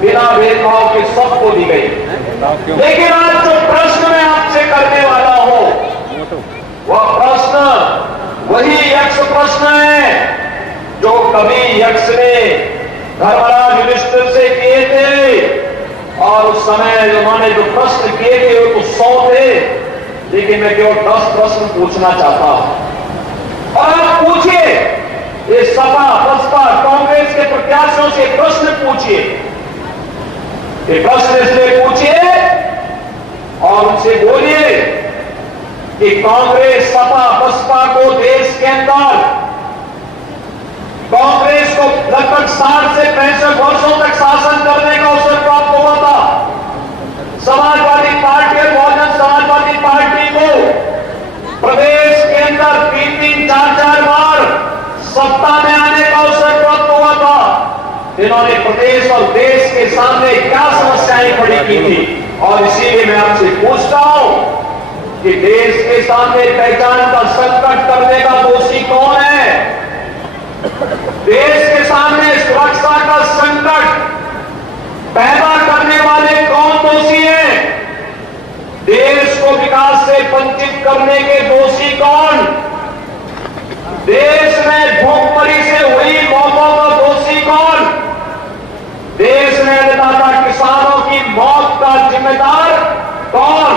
बिना भेदभाव के सबको दी गई। लेकिन आज जो प्रश्न मैं आपसे करने वाला हूं वह प्रश्न वही यक्ष प्रश्न है जो कभी यक्ष ने धर्मराज युधिष्ठिर से किए थे, और उस समय उन्होंने जो प्रश्न किए थे वो तो 100 थे, लेकिन मैं केवल 10 प्रश्न पूछना चाहता हूं। और आप पूछिए, ये सपा बसपा कांग्रेस के प्रत्याशियों से प्रश्न पूछिए, ये प्रश्न इसलिए पूछिए और उनसे बोलिए कि कांग्रेस सपा बसपा को देश के अंदर, कांग्रेस को लगभग 60 से 65 वर्षों तक शासन करने का अवसर प्राप्त हुआ था। समाजवादी पार्टी और बहुजन समाजवादी पार्टी को प्रदेश के अंदर 3-3, 4-4 बार सत्ता में आने का अवसर प्राप्त हुआ था। इन्होंने प्रदेश और देश के सामने क्या समस्याएं खड़ी की थी, और इसीलिए मैं आपसे पूछता हूं कि देश के सामने पहचान का संकट करने का दोषी कौन है? देश के सामने सुरक्षा का संकट पैदा करने वाले कौन दोषी हैं? देश को विकास से वंचित करने के दोषी कौन? देश में भूखमरी से हुई मौतों का दोषी कौन? देश में अन्नदाता किसानों की मौत का जिम्मेदार कौन?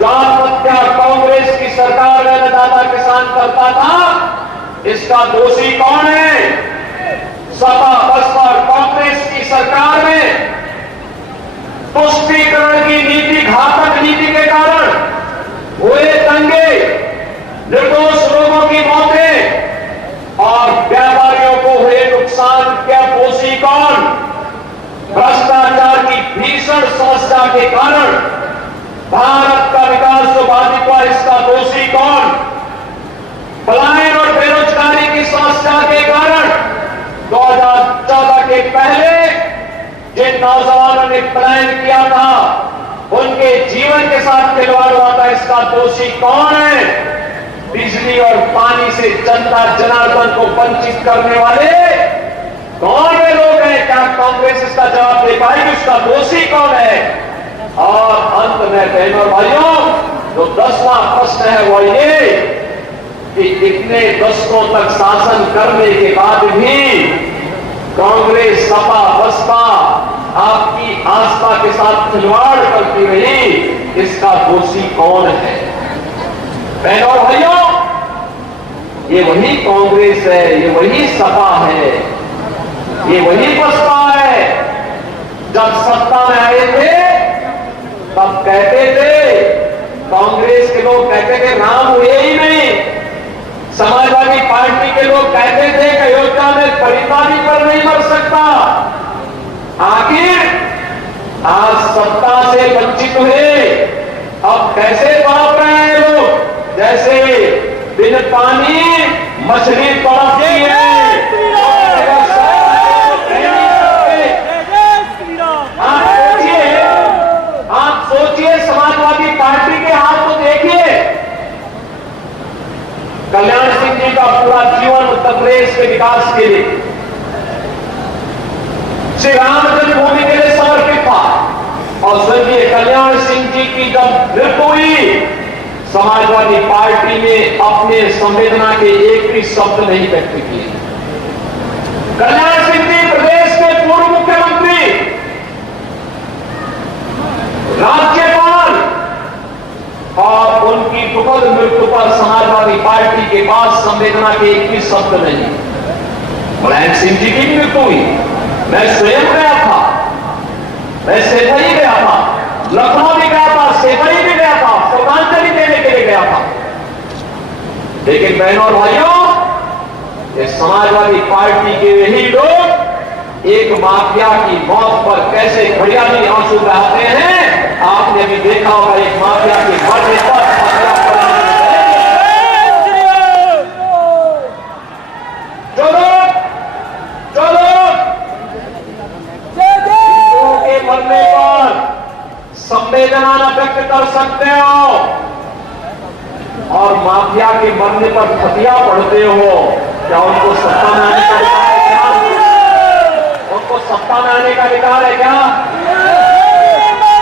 जो आत्महत्या कांग्रेस की सरकार में अन्नदाता किसान करता था, इसका दोषी कौन है? सपा बसपा और कांग्रेस की सरकार में तुष्टीकरण की नीति, घातक नीति के कारण हुए दंगे, निर्दोष लोगों की मौतें और व्यापारियों को हुए नुकसान का दोषी कौन? भ्रष्टाचार की भीषण समस्या के कारण भारत का विकास जो बाधित हुआ, इसका दोषी कौन? पलायन और बेरोजगारी की समस्या के कारण 2014 के पहले जिन नौजवानों ने पलायन किया था, उनके जीवन के साथ खिलवाड़ हुआ था, इसका दोषी कौन है? बिजली और पानी से जनता जनार्दन को वंचित करने वाले कौन वे लोग हैं? क्या कांग्रेस इसका जवाब दे पाएगी? उसका दोषी कौन है? और अंत में बहनों और भाइयों, जो 10वां प्रश्न है वो ये कि इतने दशकों तक शासन करने के बाद भी कांग्रेस सपा बसपा आपकी आस्था के साथ खिलवाड़ करती रही, इसका दोषी कौन है? बहनों और भाइयों, ये वही कांग्रेस है, ये वही सपा है, ये वही बसपा है। जब सत्ता में आए थे तब कहते थे, कांग्रेस के लोग कहते थे राम हुए ही नहीं, समाजवादी पार्टी के लोग कहते थे कि अयोध्या में परिवादी पर नहीं मर सकता। आखिर आज सत्ता से वंचित हुए, अब कैसे तड़प रहे हैं लोग? जैसे बिन पानी मछली तड़पती है। आप सोचिए, समाजवादी पार्टी के हाथ को देखिए। कल्याण सिंह जी का पूरा जीवन उत्तर प्रदेश के विकास के लिए, श्री राम जन्मभूमि के लिए समर्पित था, और स्वर्गीय कल्याण सिंह जी की जब मृत्यु हुई, समाजवादी पार्टी ने अपने संवेदना के एक भी शब्द नहीं व्यक्त किए। कल्याण सिंह जी प्रदेश के पूर्व मुख्यमंत्री, राज्यपाल, और उनकी दुखद मृत्यु पर समाजवादी पार्टी के पास संवेदना के एक भी शब्द नहीं। मुलायम सिंह जी की मृत्यु हुई, मैं स्वयं गया था, मैं सेवई गया था, लखनऊ भी गया था, सेवई भी गया था, श्रद्धांजलि देने के लिए गया था। लेकिन बहनों और भाइयों, ये समाजवादी पार्टी के यही लोग एक माफिया की मौत पर कैसे घड़ियाली आंसू बहाते हैं। आपने भी देखा होगा, एक माफिया की मरने पर जो लोग के मरने पर संवेदना न व्यक्त कर सकते हो और माफिया के मरने पर फतिया पढ़ते हो, क्या उनको सत्ता में आने का उनको सत्ता में आने का अधिकार है क्या?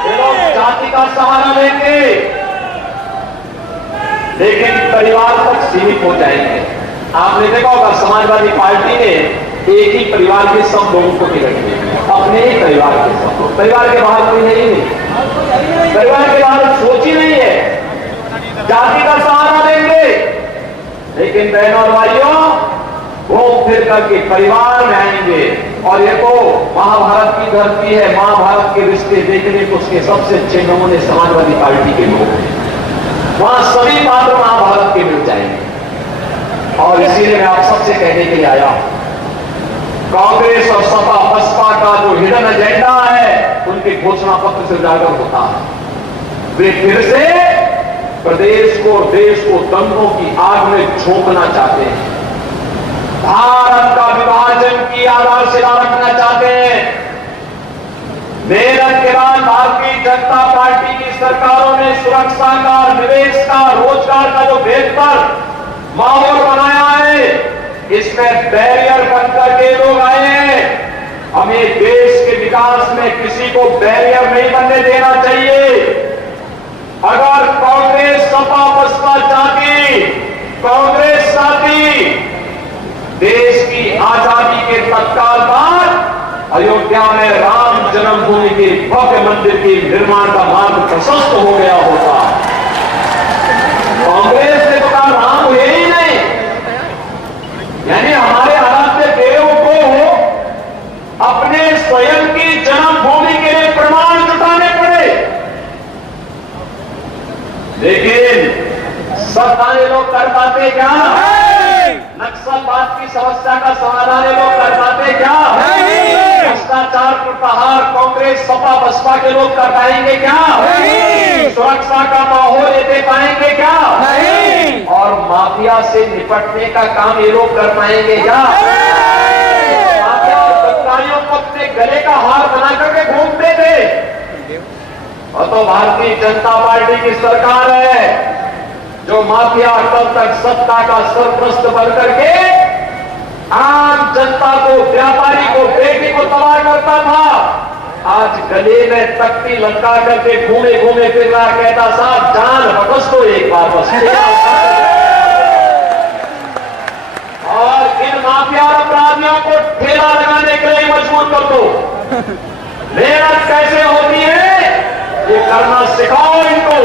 ये लोग जाति का सहारा लेंगे, लेकिन परिवार तक सीमित हो जाएंगे। आपने देखा होगा समाजवादी पार्टी ने एक ही परिवार के सब लोगों को टिकट दिया, अपने ही परिवार के सब लोग, परिवार के बाहर कोई नहीं, परिवार के बाहर सोच ही नहीं है, जाति का सहारा देंगे। लेकिन बहनों और भाइयों, घूम फिर करके परिवार में आएंगे। और ये तो महाभारत की धरती है, महाभारत के रिश्ते देखने को उसके सबसे अच्छे नमूने समाजवादी पार्टी के लोग हैं। वहां सभी पात्र महाभारत के मिल जाएंगे। और इसीलिए मैं आप सबसे कहने के लिए आया हूं, कांग्रेस और सपा बसपा का जो हिडन एजेंडा है उनके घोषणा पत्र से उजागर होता है। वे फिर से प्रदेश को, देश को दंगों की आग में झोंकना चाहते हैं, भारत का विभाजन की आधारशिला रखना चाहते हैं। मेरठ के बाद भारतीय जनता पार्टी की सरकारों ने सुरक्षा का, निवेश का, रोजगार का जो बेहतर माहौल बनाया है, इसमें बैरियर बनकर के लोग आए हैं। हमें देश के विकास में किसी को बैरियर नहीं बनने देना चाहिए। अगर कांग्रेस सपा बसपा चाहती, कांग्रेस चाहती देश की आजादी के तत्काल बाद अयोध्या में राम जन्मभूमि के भव्य मंदिर के निर्माण का मार्ग प्रशस्त हो गया होता। कांग्रेस ने तो कहा राम हुए ही नहीं, यानी हमारे आराध्य देव को अपने स्वयं की जन्मभूमि के लिए प्रमाण जुटाने पड़े। लेकिन सत्ताने लोग कर पाते क्या? नक्सलवाद की समस्या का समाधान लोग कर पाते क्या? भ्रष्टाचार पर प्रहार कांग्रेस सपा बसपा के लोग कर पाएंगे क्या? सुरक्षा का माहौल दे पाएंगे क्या? और माफिया से निपटने का काम ये लोग कर पाएंगे क्या? माफिया और दंगाइयों को अपने गले का हार बना करके घूमते थे। और तो भारतीय जनता पार्टी की सरकार है जो माफिया कल तक सत्ता का सरप्रस्त बन करके आम जनता को, व्यापारी को, बेटी को तबाह करता था। आज गले में तख्ती लटका करके घूमे घूमे फिर रहा, कहता साहब जान बकस दो एक बार बस। और इन माफिया अपराधियों को ठेला लगाने के लिए मजबूर कर दो। मेहनत कैसे होती है ये करना सिखाओ इनको,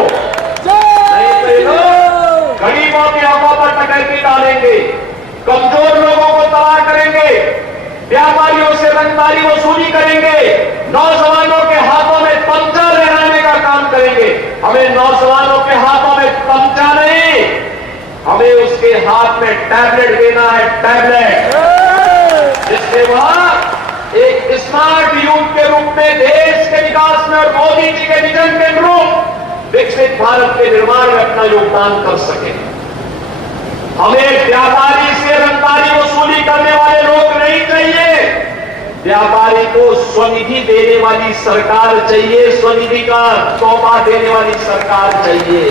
नहीं तो ये लोग गरीबों की आंखों पर टकैती डालेंगे, कमजोर लोगों को तबाह करेंगे, व्यापारियों से रंगदारी वसूली करेंगे, नौजवानों के हाथों में तमचा लहराने का काम करेंगे। हमें नौजवानों के हाथों में तमचा नहीं, हमें उसके हाथ में टैबलेट देना है, टैबलेट, जिससे वह एक स्मार्ट यूथ के रूप में देश के विकास में और मोदी जी के विजन के अनुरूप विकसित भारत के निर्माण में अपना योगदान कर सके। हमें व्यापारी से रंगदारी वसूली करने वाले लोग नहीं चाहिए, व्यापारी को स्वनिधि देने वाली सरकार चाहिए, स्वनिधि का तोहफा देने वाली सरकार चाहिए।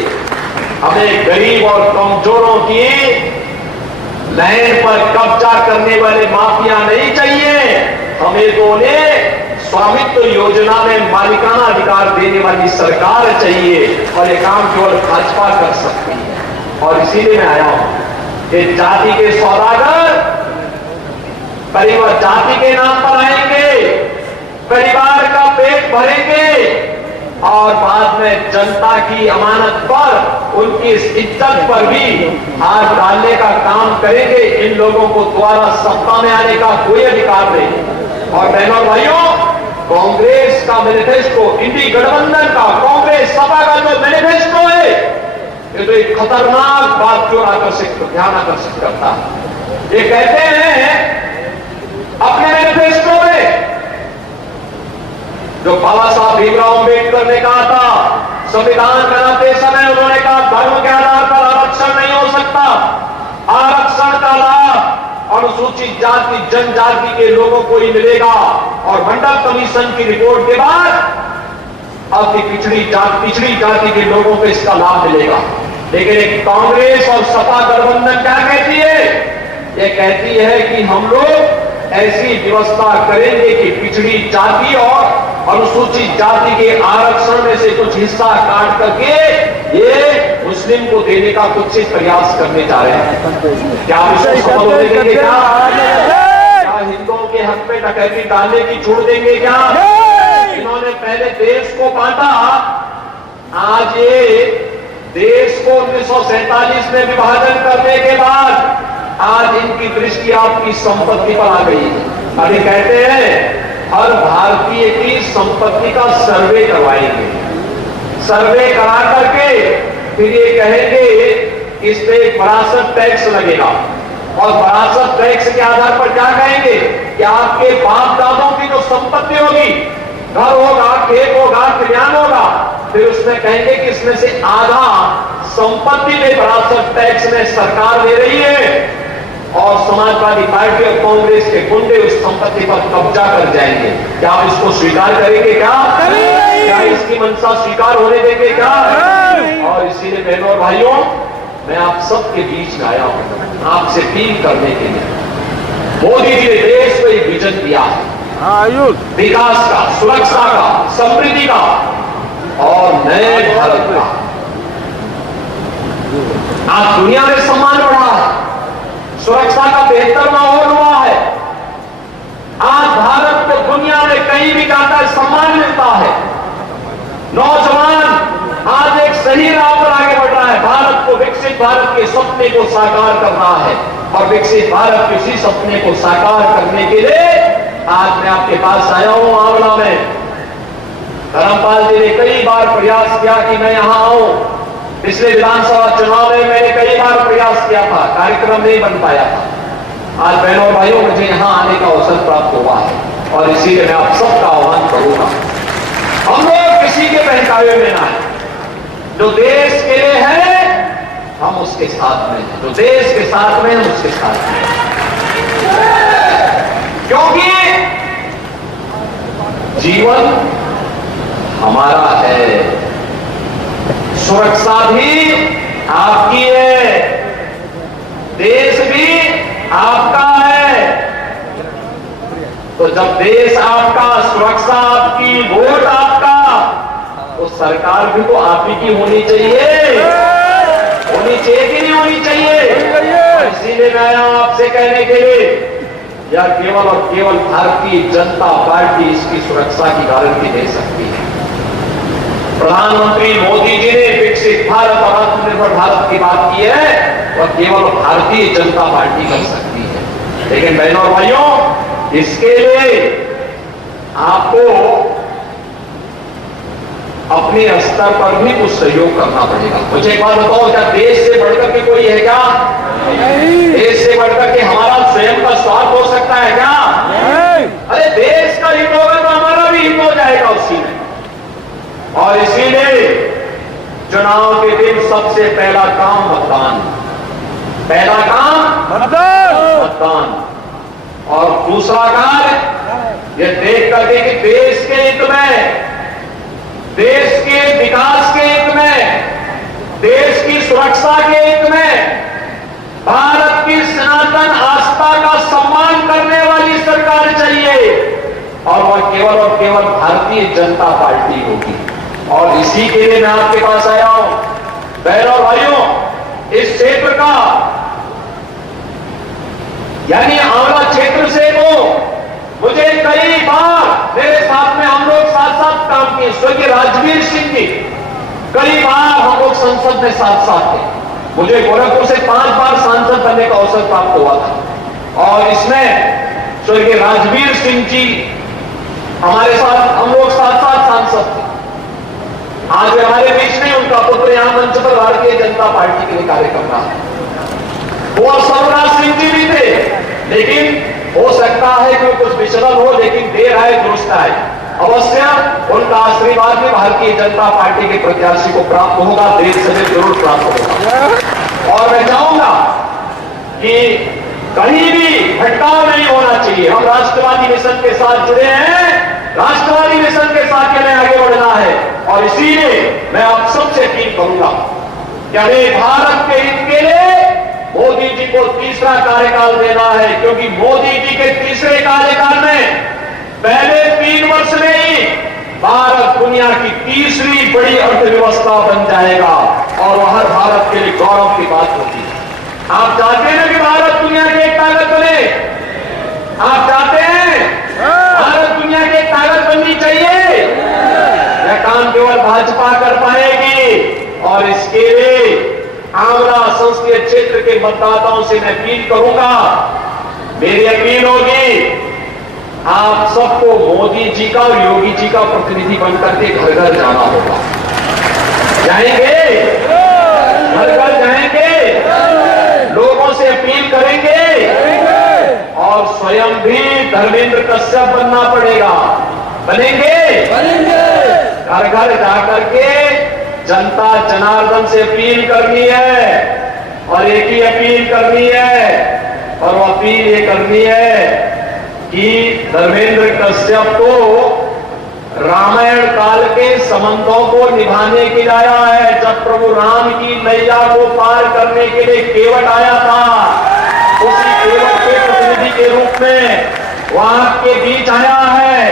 हमें गरीब और कमजोरों की लैंड पर कब्जा करने वाले माफिया नहीं चाहिए, हमें तो उन्हें स्वामित्व योजना में मालिकाना अधिकार देने वाली सरकार चाहिए। और ये काम केवल भाजपा कर सकती है। और इसीलिए मैं आया हूं कि जाति के सौदागर परिवार जाति के नाम पर आएंगे, परिवार का पेट भरेंगे और बाद में जनता की अमानत पर, उनकी इज्जत पर भी हाथ डालने का काम करेंगे। इन लोगों को दोबारा सत्ता में आने का कोई अधिकार नहीं। और बहनों भाइयों, कांग्रेस का मैनिफेस्टो, इंडी गठबंधन का, कांग्रेस सपा का जो मैनिफेस्टो है, ये तो एक खतरनाक बात जो ध्यान आकर्षित करता है। ये कहते हैं अपने मैनिफेस्टो में, जो बाबा साहब भीमराव अम्बेडकर ने कहा था, संविधान बनाते समय उन्होंने कहा धर्म के आधार पर आरक्षण नहीं हो सकता, आरक्षण का लाभ अनुसूचित जाति जनजाति के लोगों को ही मिलेगा। और मंडल कमीशन की रिपोर्ट के बाद अति पिछड़ी जाति के लोगों को इसका लाभ मिलेगा। लेकिन एक कांग्रेस और सपा गठबंधन क्या कहती है? ये कहती है कि हम लोग ऐसी व्यवस्था करेंगे कि पिछड़ी जाति और अनुसूचित जाति के आरक्षण में से कुछ हिस्सा काट करके ये मुस्लिम को देने का कुछ प्रयास करने जा रहे हैं। क्या आप इसको सफल होने देंगे? क्या हिंदुओं के हक पे डकैती डालने की छोड़ देंगे? क्या इन्होंने पहले देश को बांटा, आज ये देश को 1947 में विभाजन करने के बाद आज इनकी दृष्टि आपकी संपत्ति पर आ गई है। अभी कहते हैं हर भारतीय की संपत्ति का सर्वे करवाएंगे, सर्वे करा करके फिर ये कहेंगे इस पे विरासत टैक्स लगेगा, और विरासत टैक्स के आधार पर क्या कहेंगे कि आपके बाप दादों की जो संपत्ति होगी, घर होगा, खेत होगा, कल्याण होगा, फिर उसमें कहेंगे कि इसमें से आधा संपत्ति में विरासत टैक्स में सरकार दे रही है, और समाजवादी पार्टी और कांग्रेस के गुंडे उस संपत्ति पर कब्जा कर जाएंगे। क्या आप इसको स्वीकार करेंगे? क्या इसकी मंशा स्वीकार होने देंगे? क्या? और इसीलिए बहनों और भाइयों, मैं आप सबके बीच में आया हूं आपसे अपील करने के लिए। मोदी जी ने देश को एक विजन दिया है, विकास का, सुरक्षा का, समृद्धि का और नए भारत का। आज दुनिया में सम्मान बढ़ा है, सुरक्षा का बेहतर माहौल हुआ है, आज भारत को दुनिया में कहीं भी जाकर सम्मान मिलता है। नौजवान आज एक सही राह पर आगे बढ़ रहा है। भारत को विकसित भारत के सपने को साकार करना है, और विकसित भारत के उसी सपने को साकार करने के लिए आज मैं आपके पास आया हूं। आंवला में धर्मपाल जी ने कई बार प्रयास किया कि मैं यहां आऊं। पिछले विधानसभा चुनाव में मैंने कई बार प्रयास किया था, कार्यक्रम नहीं बन पाया था। आज बहनों और भाइयों, मुझे यहां आने का अवसर प्राप्त हुआ है, और इसीलिए मैं आप सबका आह्वान करूंगा, हम लोग किसी के बहकावे में ना है। जो देश के लिए है हम उसके साथ में हैं, जो देश के साथ में हम उसके साथ में हैं। क्योंकि जीवन हमारा है, सुरक्षा भी आपकी है, देश भी आपका है। तो जब देश आपका, सुरक्षा आपकी, वोट आपका, तो सरकार भी तो आप ही की होनी चाहिए कि नहीं होनी चाहिए? इसीलिए मैं आया आपसे कहने के लिए, या केवल और केवल भारतीय जनता पार्टी इसकी सुरक्षा की गारंटी दे सकती है। प्रधानमंत्री मोदी जी ने विकसित भारत और आत्मनिर्भर भारत की बात की है, और केवल भारतीय जनता पार्टी कर सकती है। लेकिन बहनों और भाइयों, इसके लिए आपको अपने स्तर पर भी कुछ सहयोग करना पड़ेगा। मुझे एक बात बताओ, क्या देश से बढ़कर के कोई है? क्या देश से बढ़कर के हमारा स्वयं का स्वार्थ हो सकता है? क्या अरे देश का हित होगा तो हमारा भी हित हो जाएगा उसी में। और इसीलिए चुनाव के दिन सबसे पहला काम मतदान, पहला काम मतदान, और दूसरा कार्य यह देख करके कि देश के हित में, देश के विकास के हित में, देश की सुरक्षा के हित में, भारत की सनातन आस्था का सम्मान करने वाली सरकार चाहिए, और वह केवल और केवल भारतीय जनता पार्टी होगी। और इसी के लिए मैं आपके पास आया हूं। बहनों और भाइयों, इस क्षेत्र का, यानी आंवला क्षेत्र से तो मुझे कई बार मेरे साथ में हम लोग साथ साथ काम किए। स्वर्गीय राजवीर सिंह जी, कई बार हम लोग संसद में साथ साथ थे। मुझे गोरखपुर से 5 बार सांसद बनने का अवसर प्राप्त हुआ था, और इसमें स्वर्गीय राजवीर सिंह जी हमारे साथ, हम लोग साथ साथ सांसद थे। आज हमारे बीच में उनका पुत्र यहां मंच पर भारतीय जनता पार्टी के लिए कार्य कर रहा है। वो सर्वराज सिंह जी भी थे, लेकिन हो सकता है कि कुछ विचलन हो, लेकिन देर आए दुरुस्त आए। अवश्य उनका आशीर्वाद भी भारतीय जनता पार्टी के प्रत्याशी को प्राप्त होगा, देर से देर जरूर प्राप्त होगा। और मैं चाहूंगा कि कहीं भी भटकाव नहीं होना चाहिए। हम राष्ट्रवादी मिशन के साथ जुड़े हैं, राष्ट्रवादी मिशन के साथ हमें आगे बढ़ना है, और इसीलिए मैं आप सबसे अपील करूंगा कि हमें भारत के हित के लिए मोदी जी को तीसरा कार्यकाल देना है, क्योंकि मोदी जी के तीसरे कार्यकाल में पहले 3 वर्ष में ही भारत दुनिया की तीसरी बड़ी अर्थव्यवस्था बन जाएगा और वह हर भारत के लिए गौरव की बात होगी। आप चाहते हैं कि भारत दुनिया की एक ताकत बने? आप चाहते हैं भारत दुनिया की एक ताकत बननी चाहिए? यह काम केवल भाजपा कर पाएगी और इसके लिए आंवला संसदीय क्षेत्र के मतदाताओं से मैं अपील करूंगा, मेरी अपील होगी आप सबको मोदी जी का और योगी जी का प्रतिनिधि बनकर के घर घर जाना होगा। जाएंगे? घर घर जाएंगे, लोगों से अपील करेंगे और स्वयं भी धर्मेंद्र कश्यप बनना पड़ेगा। बनेंगे? घर घर जाकर के जनता जनार्दन से अपील करनी है और एक ही अपील करनी है और वो अपील ये करनी है कि धर्मेंद्र कश्यप को रामायण काल के संबंधों को निभाने के लिए आया है। जब प्रभु राम की नैया को पार करने के लिए केवट आया था, उसी केवट के प्रतिनिधि के रूप में वह आपके बीच आया है।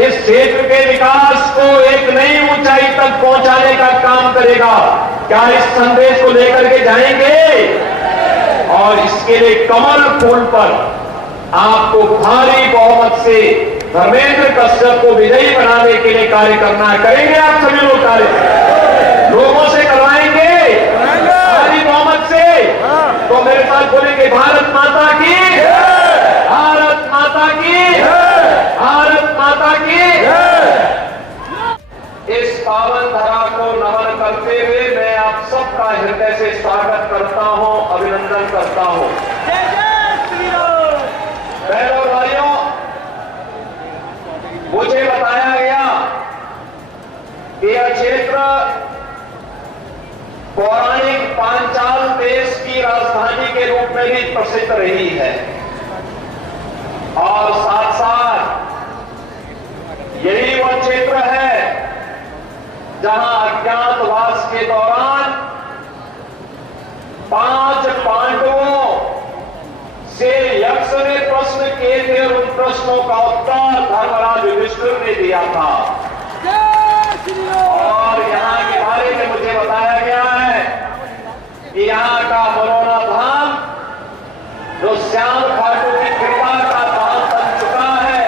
इस क्षेत्र के विकास को एक नई ऊंचाई तक पहुंचाने का काम करेगा। क्या इस संदेश को लेकर के जाएंगे? और इसके लिए कमल फूल पर आपको भारी बहुमत से धर्मेंद्र कश्यप को विजयी बनाने के लिए कार्य करना है। करेंगे आप सभी लोग कार्य? लोगों से करवाएंगे भारी बहुमत से? तो मेरे साथ बोलेंगे भारत माता की, भारत माता की, भारत माता की। इस पावन धरा को नमन करते हुए मैं आप सबका हृदय से स्वागत करता हूं, अभिनंदन करता हूं। बहनों भाइयों, मुझे बताया गया कि यह क्षेत्र पौराणिक पांचाल देश की राजधानी के रूप में भी प्रसिद्ध रही है और साथ साथ यही वह क्षेत्र है जहां अज्ञातवास के दौरान 5 पांडवों से यक्ष ने प्रश्न किए थे और उन प्रश्नों का उत्तर धर्मराज युधिष्ठिर ने दिया था। और यहाँ के बारे में मुझे बताया गया है कि यहाँ का मरोना धाम जो श्याम खाटू की कृपा का धाम बन चुका है,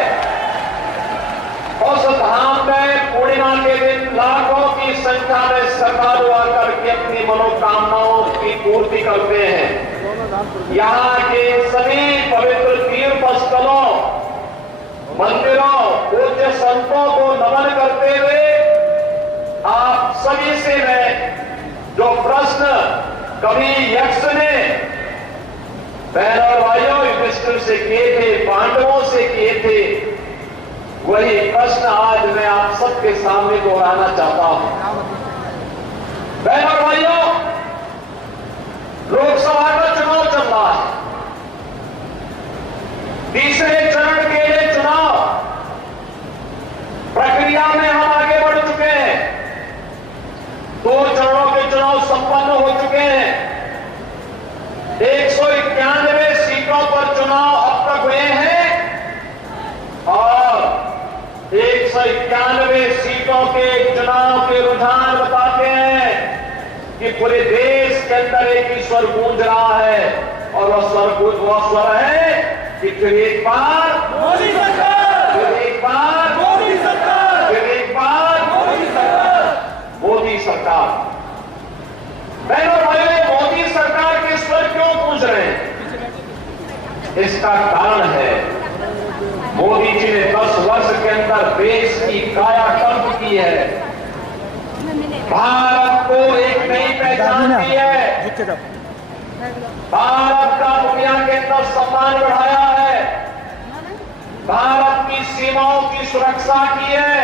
उस धाम में पूर्णिमा के दिन लाखों की संख्या में श्रद्धालु आकर के अपनी मनोकामनाओं की पूर्ति करते हैं। यहाँ के सभी पवित्र तीर्थ स्थलों, मंदिरों, पूज्य संतों को नमन करते हुए आप सभी से मैं जो प्रश्न कभी यक्ष ने बहनों और भाइयों युधिष्ठिर से किए थे, पांडवों से किए थे, वही प्रश्न आज मैं आप सबके सामने दोहराना चाहता हूं। बहनों और भाइयों, लोकसभा का चुनाव चल रहा है। तीसरे चरण के लिए चुनाव प्रक्रिया में हम आगे बढ़ चुके हैं। 2 चरणों के चुनाव संपन्न हो चुके हैं। 191 सीटों पर चुनाव अब तक हुए हैं और 191 सीटों के चुनाव के रुझान बताते हैं कि पूरे देश के अंदर एक ही स्वर गूंज रहा है और वह स्वर है कि फिर एक बार मोदी सरकार, फिर एक बार मोदी सरकार, फिर एक बार मोदी सरकार, मोदी सरकार। बहनों भाइयों, मोदी सरकार के स्वर क्यों गूंज रहे हैं? इसका कारण है मोदी जी ने 10 वर्ष के अंदर देश की कायाकल्प की है, भारत को एक नई पहचान दी है, भारत का दुनिया के अंदर सम्मान बढ़ाया है, भारत की सीमाओं की सुरक्षा की है,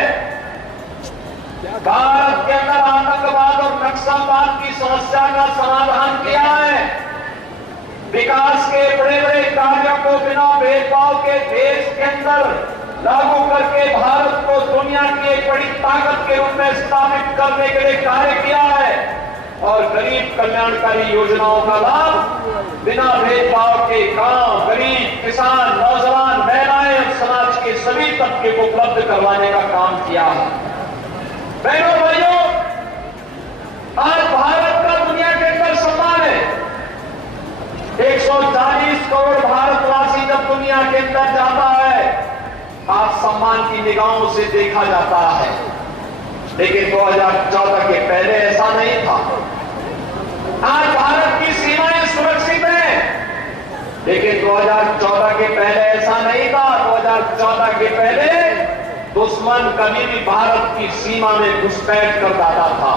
भारत के अंदर आतंकवाद और नक्सलवाद की समस्या का समाधान किया है, विकास के बड़े बड़े कार्यों को बिना भेदभाव के देश के अंदर लागू करके भारत को दुनिया की एक बड़ी ताकत के रूप में स्थापित करने के लिए कार्य किया है। और गरीब कल्याणकारी योजनाओं का लाभ बिना भेदभाव के गांव, गरीब, किसान, नौजवान, महिलाएं और समाज के सभी तबके को उपलब्ध करवाने का काम किया है। बहनों भाइयों, आज भारत का दुनिया के अंदर सम्मान है। 140 करोड़ भारतवासी जब दुनिया के अंदर जाता है, आज सम्मान की निगाहों से देखा जाता है। लेकिन 2014 के पहले ऐसा नहीं था। आज भारत की सीमाएं सुरक्षित हैं, लेकिन 2014 के पहले ऐसा नहीं था। 2014 के पहले दुश्मन कभी भी भारत की सीमा में घुसपैठ कर जाता था।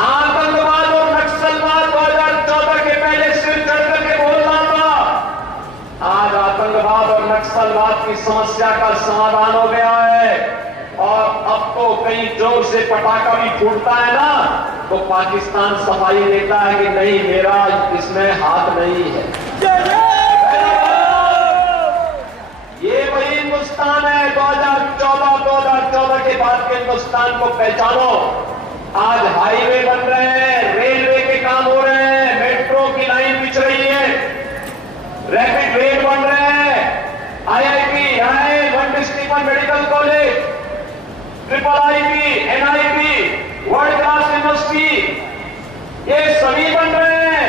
आतंकवाद और नक्सलवाद 2014 के पहले सिर चढ़कर के बोलना था। आज आतंकवाद और नक्सलवाद की समस्या का समाधान हो गया है और अब तो कहीं जोर से पटाखा भी फूटता है ना, तो पाकिस्तान सफाई देता है कि नहीं, मेरा इसमें हाथ नहीं है। ये वही हिंदुस्तान है 2014 के बाद के हिंदुस्तान को पहचानो। आज हाईवे बन रहे हैं, रेलवे के काम हो रहे हैं, मेट्रो की लाइन बिछ रही है, रैपिड रेल बन रहे हैं, IIT, one district medical college, IIIT, NIT, world class university, ये सभी बन रहे हैं,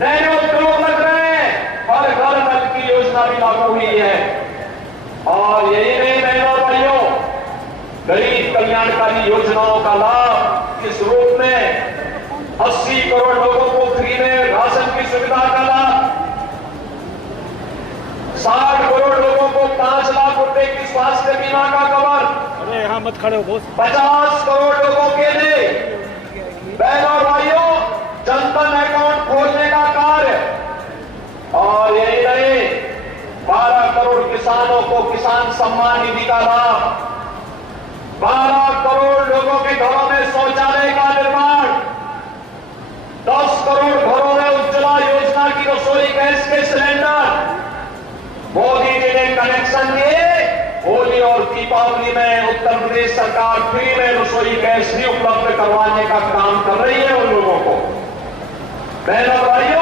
नए उद्योग लग रहे हैं और घर नल की योजना भी लागू हुई है। और यही नहीं बहनों भाइयों, गरीब कल्याणकारी योजनाओं का लाभ इस रूप में 80 करोड़ लोगों को फ्री में राशन की सुविधा का लाभ, 60 करोड़ लोगों को 5 लाख रुपए की स्वास्थ्य बीमा का कवर, अरे यहाँ मत खड़े हो बोस। 50 करोड़ लोगों के लिए बहनों और भाइयों जनधन अकाउंट खोलने का कार्य, और यही नहीं 12 करोड़ किसानों को किसान सम्मान निधि का लाभ, 12 करोड़ लोगों के घरों में शौचालय का निर्माण, 10 करोड़ घरों में उज्ज्वला योजना की रसोई गैस के सिलेंडर मोदी जी ने कनेक्शन दिए। होली और दीपावली में उत्तर प्रदेश सरकार फ्री में रसोई गैस भी उपलब्ध करवाने का काम कर रही है उन लोगों को। बहनों भाइयों,